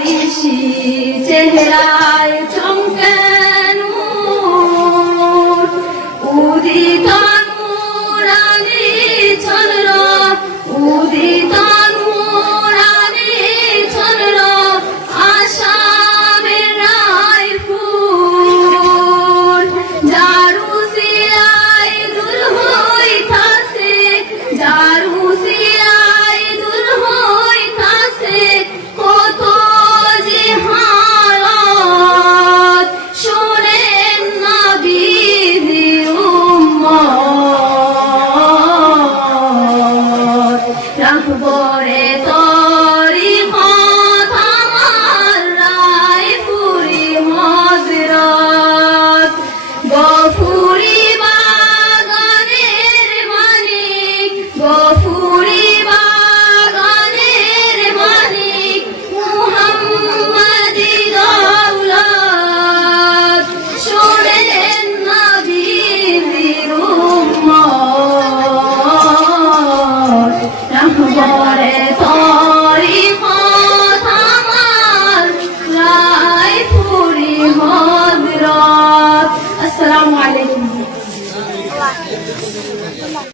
ऋषि चेहराय चमकानूर उदित नूरानी चंद्र उदित नूरानी चंद्र आसामेर रायपुर जारुसियाय दुल हইতাছে जारुसियाय दुल हইতাছে কত যে হালত শুনেন নবীর উম্মত রাখবরে তরি কথা আমার রায়পুরি হযরত গফুরি বাগানের মালিক গফুরি বাগানের মালিক মুহাম্মদি দৌলত শুনেন নবীর উম্মত রাহবরে তরি কথা আমার রায়পুরি হযরত। আসসালামু আলাইকুম।